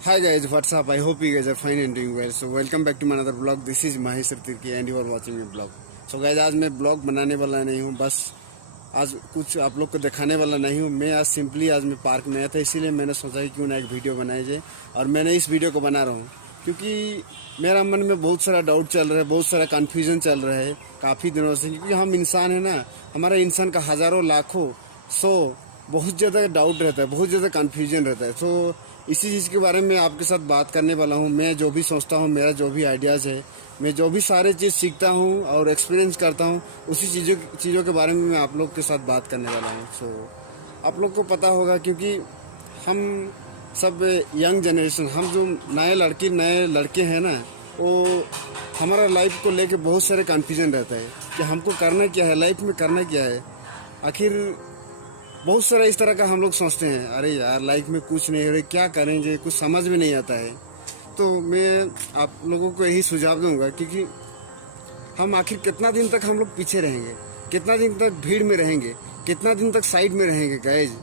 Hi guys, what's up? I hope you guys are fine and doing well. So welcome back to my another vlog. This is Mahesh Tirki and you are watching my vlog. So guys, आज मैं blog बनाने वाला नहीं हूँ, बस आज कुछ आप लोग को दिखाने वाला नहीं हूँ। मैं आज सिंपली आज मैं पार्क में आया था, इसीलिए मैंने सोचा कि क्यों ना एक वीडियो बनाई जाए, और मैंने इस वीडियो को बना रहा हूँ क्योंकि मेरा मन में बहुत सारा डाउट चल रहा है, बहुत सारा कन्फ्यूजन चल रहा है काफ़ी दिनों से। क्योंकि हम इंसान है ना, हमारा इंसान का हज़ारों लाखों सौ बहुत ज़्यादा डाउट रहता है, बहुत ज़्यादा कन्फ्यूजन रहता है। तो इसी चीज़ के बारे में आपके साथ बात करने वाला हूँ। मैं जो भी सोचता हूँ, मेरा जो भी आइडियाज़ है, मैं जो भी सारे चीज़ सीखता हूँ और एक्सपीरियंस करता हूँ, उसी चीज़ों के बारे में मैं आप लोग के साथ बात करने वाला हूँ। सो आप लोग को पता होगा क्योंकि हम सब यंग जनरेशन, हम जो नए लड़के हैं ना, वो हमारा लाइफ को लेके बहुत सारे कन्फ्यूजन रहता है कि हमको करना क्या है, लाइफ में करना क्या है। आखिर बहुत सारा इस तरह का हम लोग सोचते हैं, अरे यार लाइफ में कुछ नहीं हो रहा, क्या करेंगे, कुछ समझ में नहीं आता है। तो मैं आप लोगों को यही सुझाव दूंगा क्योंकि हम आखिर कितना दिन तक हम लोग पीछे रहेंगे, कितना दिन तक भीड़ में रहेंगे, कितना दिन तक साइड में रहेंगे गाइज।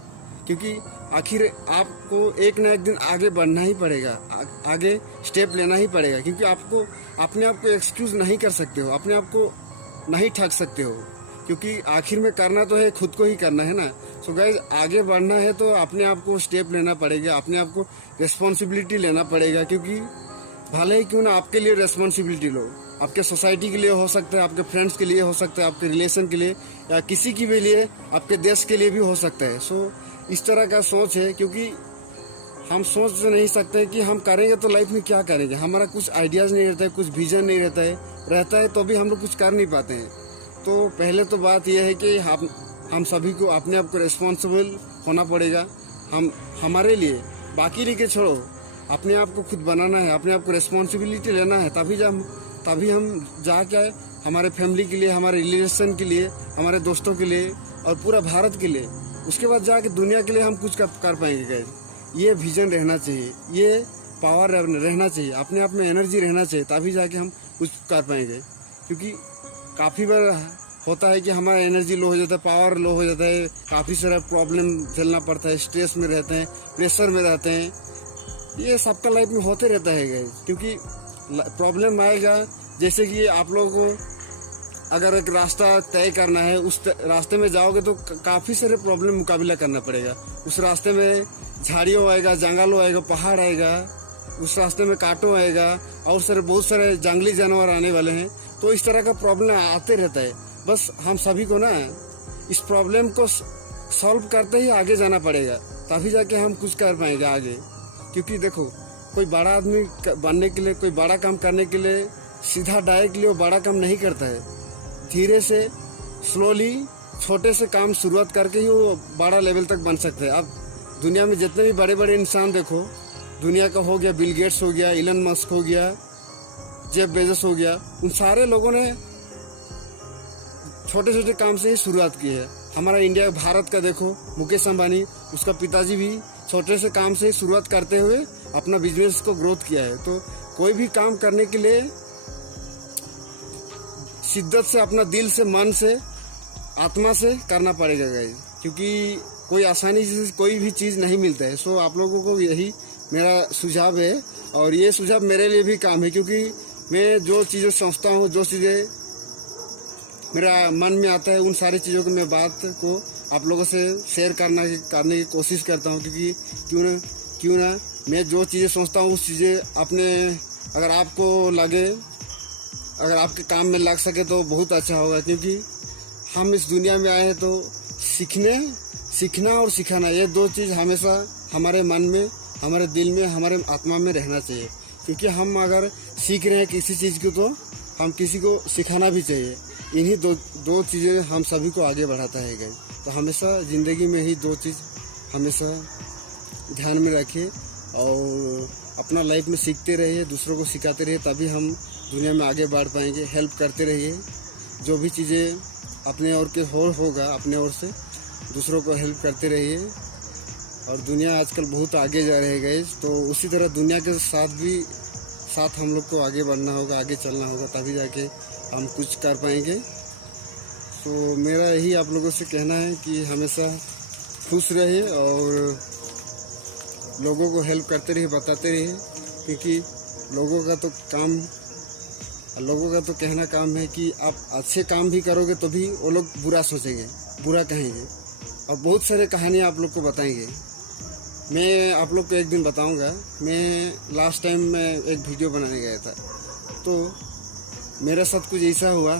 क्योंकि आखिर आपको एक ना एक दिन आगे बढ़ना ही पड़ेगा, आगे स्टेप लेना ही पड़ेगा। क्योंकि आपको अपने आप को एक्सक्यूज नहीं कर सकते हो, अपने आप को नहीं ठग सकते हो, क्योंकि आखिर में करना तो है, खुद को ही करना है ना। सो गाइज, आगे बढ़ना है तो अपने आप को स्टेप लेना पड़ेगा, अपने आप को रिस्पॉन्सिबिलिटी लेना पड़ेगा। क्योंकि भले ही क्यों ना आपके लिए रिस्पॉन्सिबिलिटी लो, आपके सोसाइटी के लिए हो सकता है, आपके फ्रेंड्स के लिए हो सकता है, आपके रिलेशन के लिए, या किसी की भी लिए, आपके देश के लिए भी हो सकता है। सो इस तरह का सोच है, क्योंकि हम सोच नहीं सकते कि हम करेंगे तो लाइफ में क्या करेंगे। हमारा कुछ आइडियाज़ नहीं रहता है, कुछ विजन नहीं रहता है तो भी हम लोग कुछ कर नहीं पाते हैं। तो पहले तो बात यह है कि हम सभी को अपने आप को रिस्पॉन्सिबल होना पड़ेगा। हम हमारे लिए, बाकी लेके छोड़ो, अपने आप को खुद बनाना है, अपने आप को रिस्पॉन्सिबिलिटी लेना है। तभी हम जाके हमारे फैमिली के लिए, हमारे रिलेशन के लिए, हमारे दोस्तों के लिए और पूरा भारत के लिए, उसके बाद जाके दुनिया के लिए हम कुछ कर पाएंगे गाइस। ये विजन रहना चाहिए, ये पावर रहना चाहिए, अपने आप में एनर्जी रहना चाहिए, तभी जाके हम कुछ कर पाएंगे। क्योंकि काफ़ी बार होता है कि हमारा एनर्जी लो हो जाता है, पावर लो हो जाता है, काफ़ी सारा प्रॉब्लम झेलना पड़ता है, स्ट्रेस में रहते हैं, प्रेशर में रहते हैं। ये सबका लाइफ में होते रहता है गाइस। क्योंकि प्रॉब्लम आएगा, जैसे कि आप लोगों को अगर एक रास्ता तय करना है, उस रास्ते में जाओगे तो काफ़ी सारे प्रॉब्लम मुकाबला करना पड़ेगा। उस रास्ते में झाड़ियों आएगा, जंगलों आएगा, पहाड़ आएगा, उस रास्ते में कांटों आएगा, और बहुत सारे जंगली जानवर आने वाले हैं। तो इस तरह का प्रॉब्लम आते रहता है। बस हम सभी को ना इस प्रॉब्लम को सॉल्व करते ही आगे जाना पड़ेगा, तभी जाके हम कुछ कर पाएंगे आगे। क्योंकि देखो, कोई बड़ा आदमी बनने के लिए, कोई बड़ा काम करने के लिए सीधा डायरेक्टली वो बड़ा काम नहीं करता है। धीरे से, स्लोली, छोटे से काम शुरुआत करके ही वो बड़ा लेवल तक बन सकते हैं। अब दुनिया में जितने भी बड़े बड़े इंसान देखो, दुनिया का हो गया बिल गेट्स हो गया, इलन मस्क हो गया, जेफ बेजोस हो गया, उन सारे लोगों ने छोटे छोटे काम से ही शुरुआत की है। हमारा इंडिया, भारत का देखो, मुकेश अंबानी, उसका पिताजी भी छोटे से काम से ही शुरुआत करते हुए अपना बिजनेस को ग्रोथ किया है। तो कोई भी काम करने के लिए शिद्दत से, अपना दिल से, मन से, आत्मा से करना पड़ेगा गाइस। क्योंकि कोई आसानी से कोई भी चीज़ नहीं मिलता है। सो आप लोगों को यही मेरा सुझाव है, और ये सुझाव मेरे लिए भी काम है। क्योंकि मैं जो चीज़ें सोचता हूँ, जो चीज़ें मेरा मन में आता है, उन सारी चीज़ों की मैं बात को आप लोगों से शेयर करने की कोशिश करता हूँ। क्योंकि क्यों ना मैं जो चीज़ें सोचता हूँ, उस चीज़ें अपने, अगर आपको लगे, अगर आपके काम में लग सके तो बहुत अच्छा होगा। क्योंकि हम इस दुनिया में आए हैं तो सीखना और सिखाना, ये दो चीज़ हमेशा हमारे मन में, हमारे दिल में, हमारे आत्मा में रहना चाहिए। क्योंकि हम अगर सीख रहे हैं किसी चीज़ को, तो हम किसी को सिखाना भी चाहिए। इन्हीं दो चीज़ें हम सभी को आगे बढ़ाता है गाइस। तो हमेशा ज़िंदगी में ही दो चीज़ हमेशा ध्यान में रखिए, और अपना लाइफ में सीखते रहिए, दूसरों को सिखाते रहिए, तभी हम दुनिया में आगे बढ़ पाएंगे। हेल्प करते रहिए, जो भी चीज़ें अपने ओर के होगा, अपने ओर से दूसरों को हेल्प करते रहिए। और दुनिया आजकल बहुत आगे जा रही है गाइस, तो उसी तरह दुनिया के साथ हम लोग को आगे बढ़ना होगा, आगे चलना होगा, तभी जाके हम कुछ कर पाएंगे। तो मेरा यही आप लोगों से कहना है कि हमेशा खुश रहिए और लोगों को हेल्प करते रहिए, बताते रहिए, क्योंकि लोगों का तो कहना काम है कि आप अच्छे काम भी करोगे तो भी वो लोग बुरा सोचेंगे, बुरा कहेंगे, और बहुत सारे कहानियाँ आप लोग को बताएंगे। मैं आप लोग को एक दिन बताऊंगा। मैं लास्ट टाइम मैं एक वीडियो बनाने गया था, तो मेरे साथ कुछ ऐसा हुआ,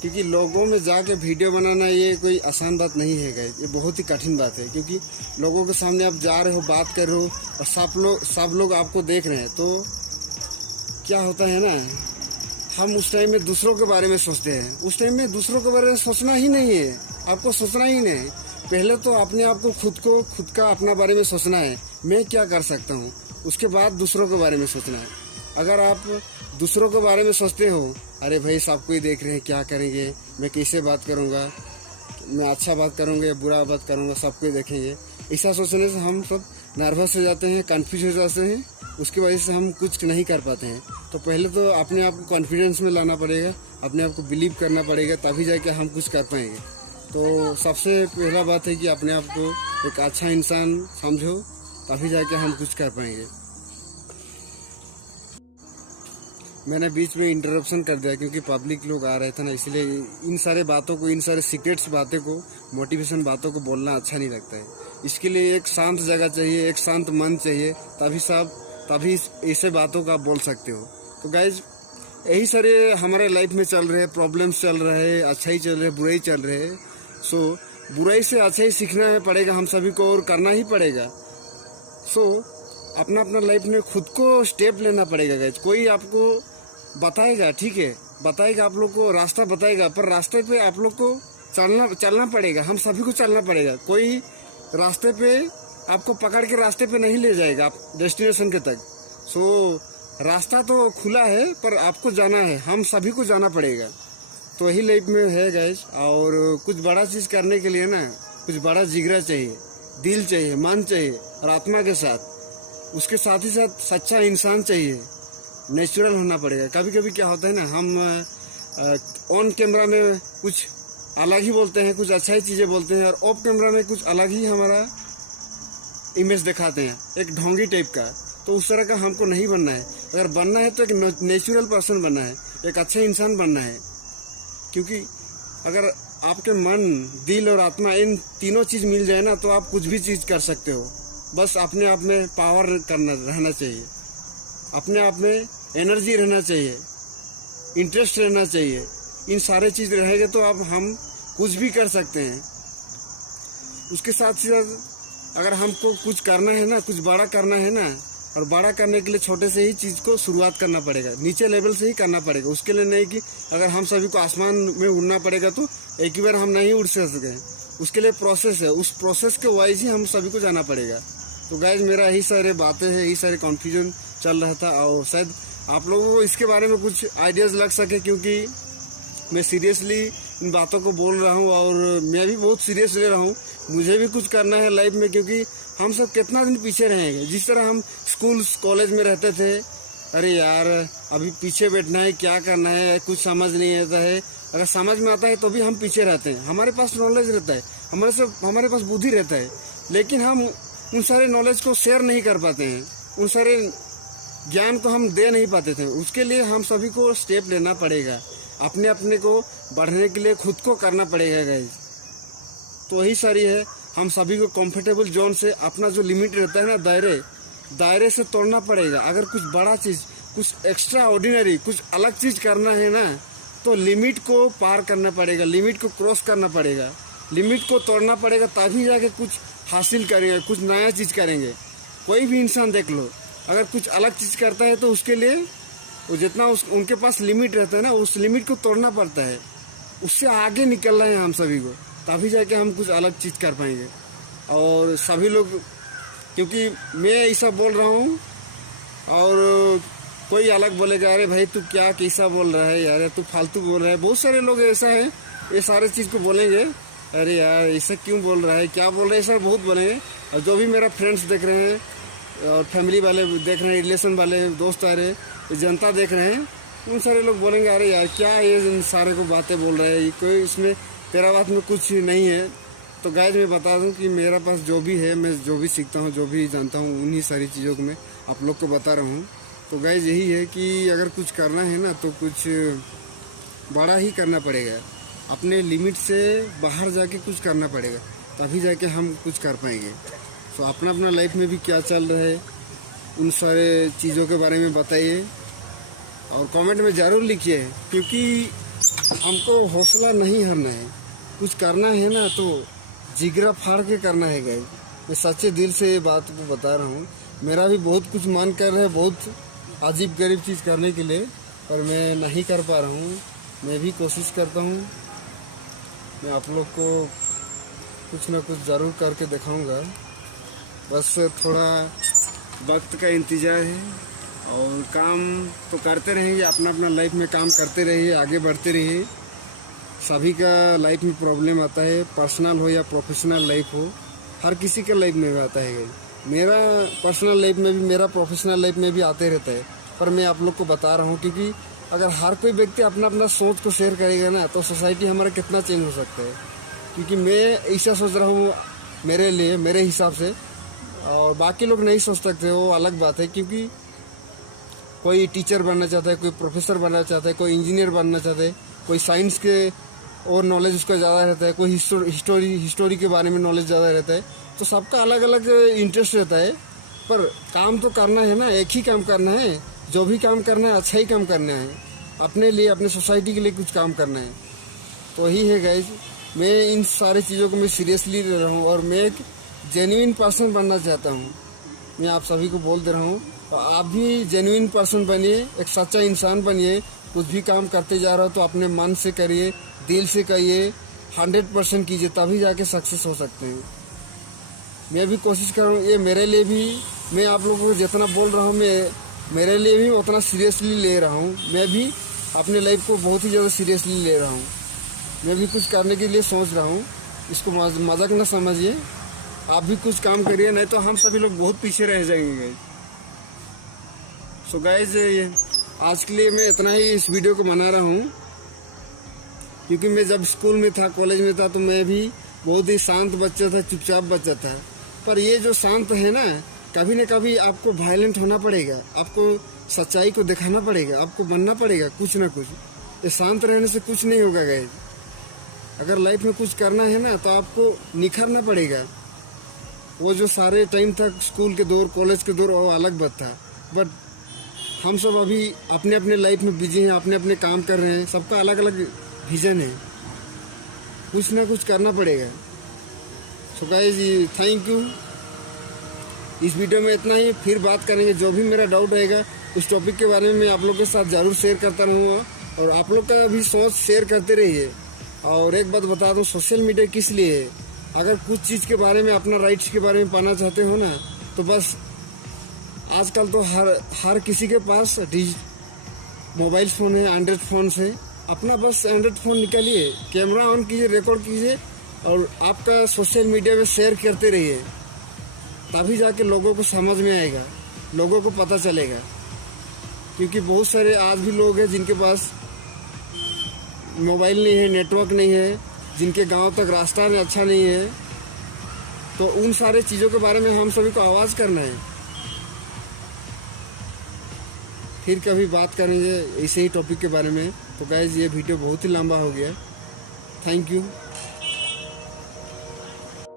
क्योंकि लोगों में जाके वीडियो बनाना ये कोई आसान बात नहीं है गाइस, ये बहुत ही कठिन बात है। क्योंकि लोगों के सामने आप जा रहे हो, बात कर रहे हो, और सब लोग आपको देख रहे हैं, तो क्या होता है ना, हम उस टाइम में दूसरों के बारे में सोचते हैं। उस टाइम में दूसरों के बारे में सोचना ही नहीं है, आपको सोचना ही नहीं। पहले तो अपने आप को खुद का अपना बारे में सोचना है, मैं क्या कर सकता हूँ, उसके बाद दूसरों के बारे में सोचना है। अगर आप दूसरों के बारे में सोचते हो, अरे भाई सब कोई देख रहे हैं, क्या करेंगे, मैं कैसे बात करूँगा, मैं अच्छा बात करूँगा या बुरा बात करूँगा, सब कोई देखेंगे, ऐसा सोचने से हम सब नर्वस हो जाते हैं, कन्फ्यूज हो जाते हैं, उसकी वजह से हम कुछ नहीं कर पाते हैं। तो पहले तो अपने आप को कॉन्फिडेंस में लाना पड़ेगा, अपने आप को बिलीव करना पड़ेगा, तभी जाके हम कुछ कर पाएंगे। तो सबसे पहला बात है कि अपने आप को एक अच्छा इंसान समझो, तभी जाके हम कुछ कर पाएंगे। मैंने बीच में इंटरप्शन कर दिया क्योंकि पब्लिक लोग आ रहे थे ना, इसलिए इन सारे बातों को, इन सारे सीक्रेट्स बातें को, मोटिवेशन बातों को बोलना अच्छा नहीं लगता है। इसके लिए एक शांत जगह चाहिए, एक शांत मन चाहिए, तभी ऐसे बातों का आप बोल सकते हो। तो गाइज यही सारे हमारे लाइफ में चल रहे हैं, प्रॉब्लम्स चल रहे हैं, अच्छा ही चल रहे हैं, बुरा ही चल रहे हैं। सो बुराई से अच्छा ही सीखना है पड़ेगा हम सभी को, और करना ही पड़ेगा। सो अपना लाइफ में खुद को स्टेप लेना पड़ेगा गाइज। कोई आपको बताएगा, ठीक है, बताएगा, आप लोग को रास्ता बताएगा, पर रास्ते पे आप लोग को चलना पड़ेगा, हम सभी को चलना पड़ेगा। कोई रास्ते पे आपको पकड़ के रास्ते पे नहीं ले जाएगा आप डेस्टिनेशन के तक। सो रास्ता तो खुला है, पर आपको जाना है, हम सभी को जाना पड़ेगा। तो यही लाइफ में है गाइस। और कुछ बड़ा चीज़ करने के लिए ना, कुछ बड़ा जिगरा चाहिए, दिल चाहिए, मन चाहिए, और आत्मा के साथ, उसके साथ ही साथ सच्चा इंसान चाहिए, नेचुरल होना पड़ेगा। कभी कभी क्या होता है ना, हम ऑन कैमरा में कुछ अलग ही बोलते हैं, कुछ अच्छा ही चीज़ें बोलते हैं, और ऑफ कैमरा में कुछ अलग ही हमारा इमेज दिखाते हैं, एक ढोंगी टाइप का। तो उस तरह का हमको नहीं बनना है। अगर बनना है तो एक नेचुरल पर्सन बनना है, एक अच्छा इंसान बनना है। क्योंकि अगर आपके मन, दिल और आत्मा, इन तीनों चीज़ मिल जाए ना, तो आप कुछ भी चीज़ कर सकते हो। बस अपने आप में पावर रहना चाहिए, अपने आप में एनर्जी रहना चाहिए, इंटरेस्ट रहना चाहिए। इन सारे चीज़ रहेंगे तो हम कुछ भी कर सकते हैं। उसके साथ साथ अगर हमको कुछ करना है ना, कुछ बड़ा करना है ना, और बड़ा करने के लिए छोटे से ही चीज़ को शुरुआत करना पड़ेगा, नीचे लेवल से ही करना पड़ेगा। उसके लिए नहीं कि अगर हम सभी को आसमान में उड़ना पड़ेगा तो एक ही बार हम नहीं उड़ सके। उसके लिए प्रोसेस है, उस प्रोसेस के वाइज ही हम सभी को जाना पड़ेगा। तो गाइज मेरा यही सारे बातें हैं, यही सारे कन्फ्यूजन चल रहा था, और शायद आप लोगों को इसके बारे में कुछ आइडियाज़ लग सके, क्योंकि मैं सीरियसली इन बातों को बोल रहा हूँ, और मैं भी बहुत सीरियस ले रहा हूँ। मुझे भी कुछ करना है लाइफ में, क्योंकि हम सब कितना दिन पीछे रहेंगे। जिस तरह हम स्कूल कॉलेज में रहते थे, अरे यार अभी पीछे बैठना है, क्या करना है, कुछ समझ नहीं आता है। अगर समझ में आता है तो भी हम पीछे रहते हैं। हमारे पास नॉलेज रहता है, हमारे पास बुद्धि रहता है, लेकिन हम उन सारे नॉलेज को शेयर नहीं कर पाते हैं, उन सारे ज्ञान को हम दे नहीं पाते थे। उसके लिए हम सभी को स्टेप लेना पड़ेगा, अपने को बढ़ने के लिए खुद को करना पड़ेगा गाइस। तो यही सारी है, हम सभी को कंफर्टेबल जोन से, अपना जो लिमिट रहता है ना, दायरे से तोड़ना पड़ेगा। अगर कुछ बड़ा चीज़, कुछ एक्स्ट्रा ऑर्डिनरी, कुछ अलग चीज़ करना है ना, तो लिमिट को पार करना पड़ेगा, लिमिट को क्रॉस करना पड़ेगा, लिमिट को तोड़ना पड़ेगा, तभी जाके कुछ हासिल करेंगे, कुछ नया चीज़ करेंगे। कोई भी इंसान देख लो, अगर कुछ अलग चीज़ करता है तो उसके लिए वो जितना उनके पास लिमिट रहता है ना, उस लिमिट को तोड़ना पड़ता है, उससे आगे निकलना है हम सभी को, तभी जाके हम कुछ अलग चीज़ कर पाएंगे। और सभी लोग, क्योंकि मैं ऐसा बोल रहा हूँ और कोई अलग बोलेगा, अरे भाई तू क्या कैसा बोल रहा है यार, तू फालतू बोल रहा है। बहुत सारे लोग ऐसा है, ये सारे चीज़ को बोलेंगे, अरे यार ऐसा क्यों बोल रहा है, क्या बोल रहा है, सर बहुत बोलेंगे। और जो भी मेरा फ्रेंड्स देख रहे हैं, और फैमिली वाले देख रहे हैं, रिलेशन वाले दोस्त आ रहे हैं, जनता देख रहे हैं, उन सारे लोग बोलेंगे, अरे यार क्या ये इन सारे को बातें बोल रहे हैं, कोई इसमें तेरा बात में कुछ नहीं है। तो गाइज मैं बता दूं कि मेरा पास जो भी है, मैं जो भी सीखता हूँ, जो भी जानता हूँ, उन्हीं सारी चीज़ों को मैं आप लोग को बता रहा हूँ। तो गाइज यही है कि अगर कुछ करना है ना तो कुछ बड़ा ही करना पड़ेगा, अपने लिमिट से बाहर जाके कुछ करना पड़ेगा, तभी जाके हम कुछ कर पाएंगे। तो अपना अपना लाइफ में भी क्या चल रहा है उन सारे चीज़ों के बारे में बताइए और कमेंट में ज़रूर लिखिए, क्योंकि हमको हौसला नहीं हारना है। कुछ करना है ना तो जिगरा फाड़ के करना है गाइस। मैं सच्चे दिल से ये बात को बता रहा हूँ। मेरा भी बहुत कुछ मन कर रहा है, बहुत अजीब गरीब चीज़ करने के लिए, पर मैं नहीं कर पा रहा हूँ। मैं भी कोशिश करता हूँ, मैं आप लोग को कुछ ना कुछ ज़रूर करके दिखाऊंगा। बस थोड़ा वक्त का इंतज़ार है और काम तो करते रहेंगे, अपना अपना लाइफ में काम करते रहिए, आगे बढ़ते रहिए। सभी का लाइफ में प्रॉब्लम आता है, पर्सनल हो या प्रोफेशनल लाइफ हो, हर किसी के लाइफ में आता है। मेरा पर्सनल लाइफ में भी, मेरा प्रोफेशनल लाइफ में भी आते रहता है, पर मैं आप लोग को बता रहा हूँ क्योंकि अगर हर कोई व्यक्ति अपना अपना सोच को शेयर करेगा ना तो सोसाइटी हमारा कितना चेंज हो सकता है। क्योंकि मैं ऐसा सोच रहा हूँ मेरे लिए, मेरे हिसाब से, और बाकी लोग नहीं सोच सकते, वो अलग बात है। क्योंकि कोई टीचर बनना चाहता है, कोई प्रोफेसर बनना चाहता है, कोई इंजीनियर बनना चाहता है, कोई साइंस के और नॉलेज उसका ज़्यादा रहता है, कोई हिस्टोरी के बारे में नॉलेज ज़्यादा रहता है। तो सबका अलग अलग इंटरेस्ट रहता है, पर काम तो करना है ना, एक ही काम करना है। जो भी काम करना है अच्छा ही काम करना है, अपने लिए, अपने सोसाइटी के लिए कुछ काम करना है। तो यही है गाइज, मैं इन सारी चीज़ों को मैं सीरियसली ले रहा हूँ और मैं एक जेन्युइन पर्सन बनना चाहता हूँ। मैं आप सभी को बोल दे रहा हूँ, तो आप भी जेन्युइन पर्सन बनिए, एक सच्चा इंसान बनिए। कुछ भी काम करते जा रहा हो तो अपने मन से करिए, दिल से करिए, 100% कीजिए, तभी जाके सक्सेस हो सकते हैं। मैं भी कोशिश कर रहा हूँ, ये मेरे लिए भी, मैं आप लोगों को जितना बोल रहा हूँ, मैं मेरे लिए भी उतना सीरियसली ले रहा हूँ। मैं भी अपने लाइफ को बहुत ही ज़्यादा सीरियसली ले रहा हूँ। मैं भी कुछ करने के लिए सोच रहा हूँ, इसको मजाक ना समझिए। आप भी कुछ काम करिए, नहीं तो हम सभी लोग बहुत पीछे रह जाएंगे। सो गाइज, आज के लिए मैं इतना ही इस वीडियो को बना रहा हूँ, क्योंकि मैं जब स्कूल में था, कॉलेज में था, तो मैं भी बहुत ही शांत बच्चा था, चुपचाप बच्चा था। पर ये जो शांत है ना, कभी न कभी आपको वायलेंट होना पड़ेगा, आपको सच्चाई को दिखाना पड़ेगा, आपको बनना पड़ेगा कुछ ना कुछ। ये शांत रहने से कुछ नहीं होगा गाइज। अगर लाइफ में कुछ करना है ना तो आपको निखरना पड़ेगा। वो जो सारे टाइम था, स्कूल के दौर, कॉलेज के दौर, वो अलग बात था। बट हम सब अभी अपने अपने लाइफ में बिजी हैं, अपने अपने काम कर रहे हैं, सबका अलग अलग विजन है, कुछ ना कुछ करना पड़ेगा। So guys, thank you. इस वीडियो में इतना ही, फिर बात करेंगे। जो भी मेरा डाउट रहेगा उस टॉपिक के बारे में मैं आप लोग के साथ ज़रूर शेयर करता रहूँगा, और आप लोग का भी सोच शेयर करते रहिए। और एक बात बता दूँ, सोशल मीडिया किस लिए है? अगर कुछ चीज़ के बारे में, अपना राइट्स के बारे में पाना चाहते हो ना, तो बस आजकल तो हर किसी के पास मोबाइल फ़ोन है, एंड्रॉयड फ़ोन से। अपना बस एंड्रॉयड फ़ोन निकालिए, कैमरा ऑन कीजिए, रिकॉर्ड कीजिए और आपका सोशल मीडिया में शेयर करते रहिए, तभी जाके लोगों को समझ में आएगा, लोगों को पता चलेगा। क्योंकि बहुत सारे आज भी लोग हैं जिनके पास मोबाइल नहीं है, नेटवर्क नहीं है, जिनके गांव तक रास्ता अच्छा नहीं है। तो उन सारे चीज़ों के बारे में हम सभी को आवाज़ करना है। फिर कभी बात करेंगे इसी ही टॉपिक के बारे में। तो गाइज, ये वीडियो बहुत ही लंबा हो गया। Thank you.